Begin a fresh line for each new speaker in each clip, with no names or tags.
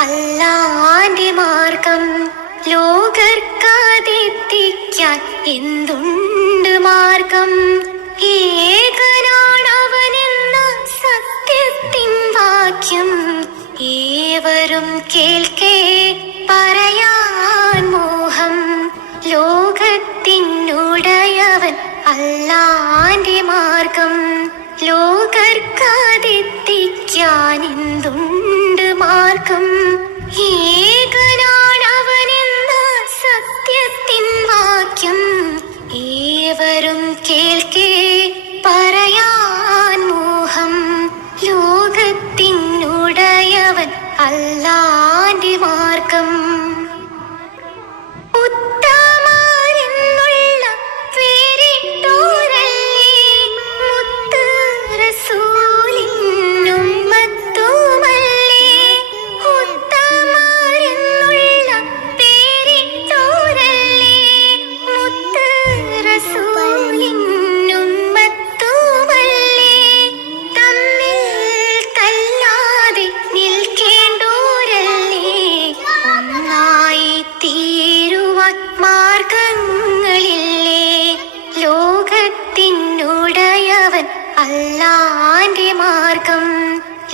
അല്ലാന്റെ മാർഗം ലോകർക്കാതെത്തിക്കാൻ എന്തുണ്ട് മാർഗം? ഏകനാണവനെന്ന സത്യത്തിൻ വാക്യം ഏവരും കേൾക്കേ പറയാൻ മോഹം. ലോകത്തിനുടയവൻ അല്ലാന്റെ മാർഗം ലോകർക്കാതെത്തിക്കാൻ എന്തുണ്ട് മാർഗം? ഏകനാണവനെന്ന സത്യത്തിൻ വാക്യം ഏവരും കേൾക്കേ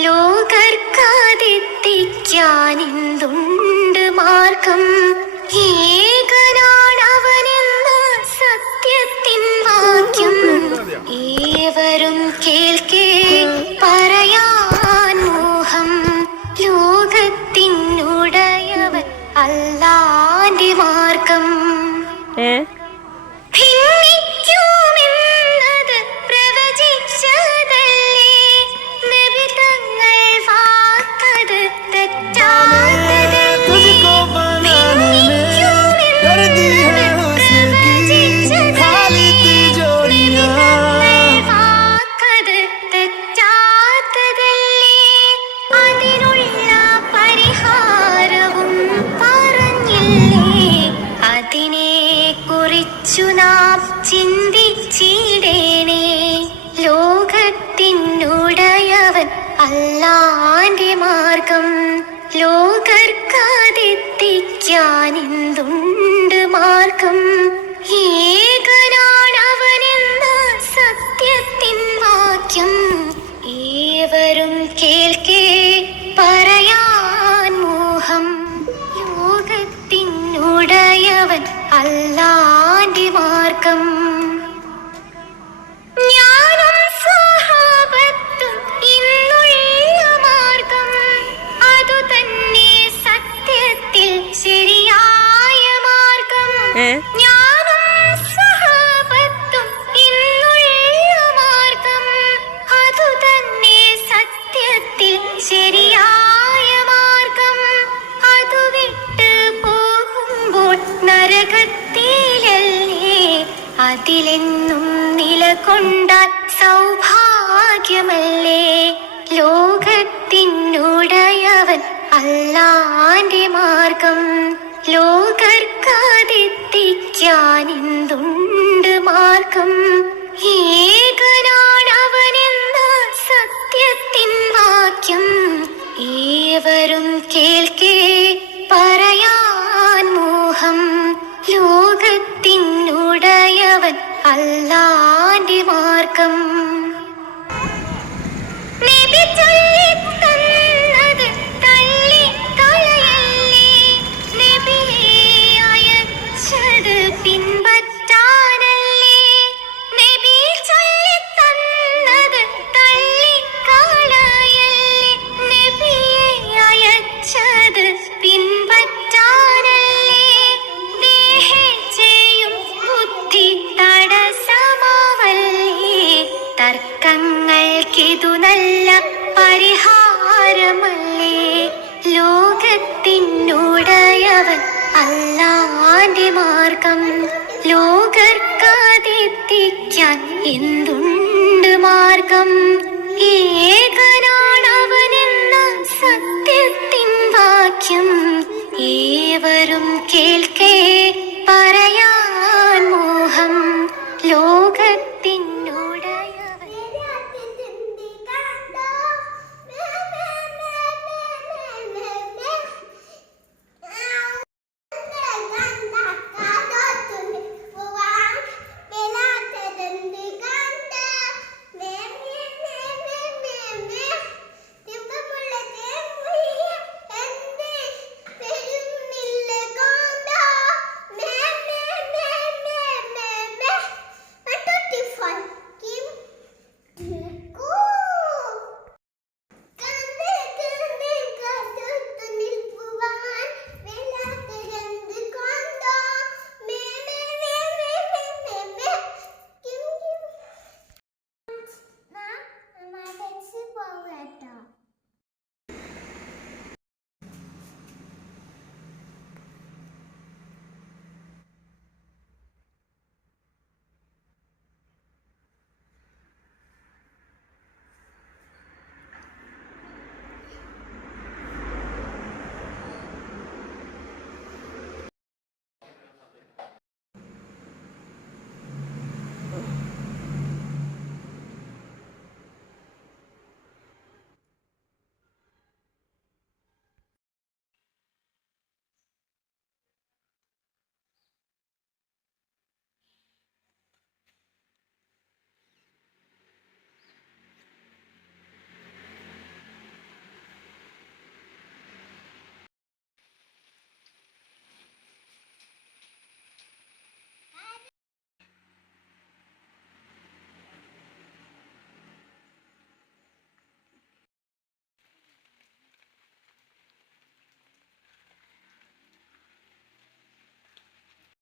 ലോകർക്കാതെത്തിക്കാൻ മാർഗം? മാർഗം ഏകനാണവനെന്ന സത്യത്തിൻ വാക്യം. ഏവരും കേൾക്കേ പറയാൻ മോഹം. ലോകത്തിനുടയവൻ അല്ലാന്റെ മാർഗം.
ഏ?
കുറിച്ചു നാം ചിന്തിച്ചിടേണേ. ലോകത്തിനുടയവൻ അല്ലാന്റെ മാർഗം. ലോകർക്കാതെത്തിക്കാൻ അതിലെന്നും നിലകൊണ്ടാൽ സൗഭാഗ്യമല്ലേ? ലോകത്തിനുടയവൻ അല്ലാന്റെ മാർഗം. ലോകർക്കാതെത്തിക്കാൻ എന്തുണ്ട് മാർഗം? ഏകനാണവനെന്ന സത്യത്തിൻ വാക്യം. ഏവരും കേൾക്കേ പറയാൻ മോഹം. ലോകത്തിനുടയവൻ അല്ലാന്റെ മാർഗം. നബി അല്ലാന്റെ മാർഗം ലോകർക്കാതെത്തിക്കാൻ എന്തുണ്ട് മാർഗം?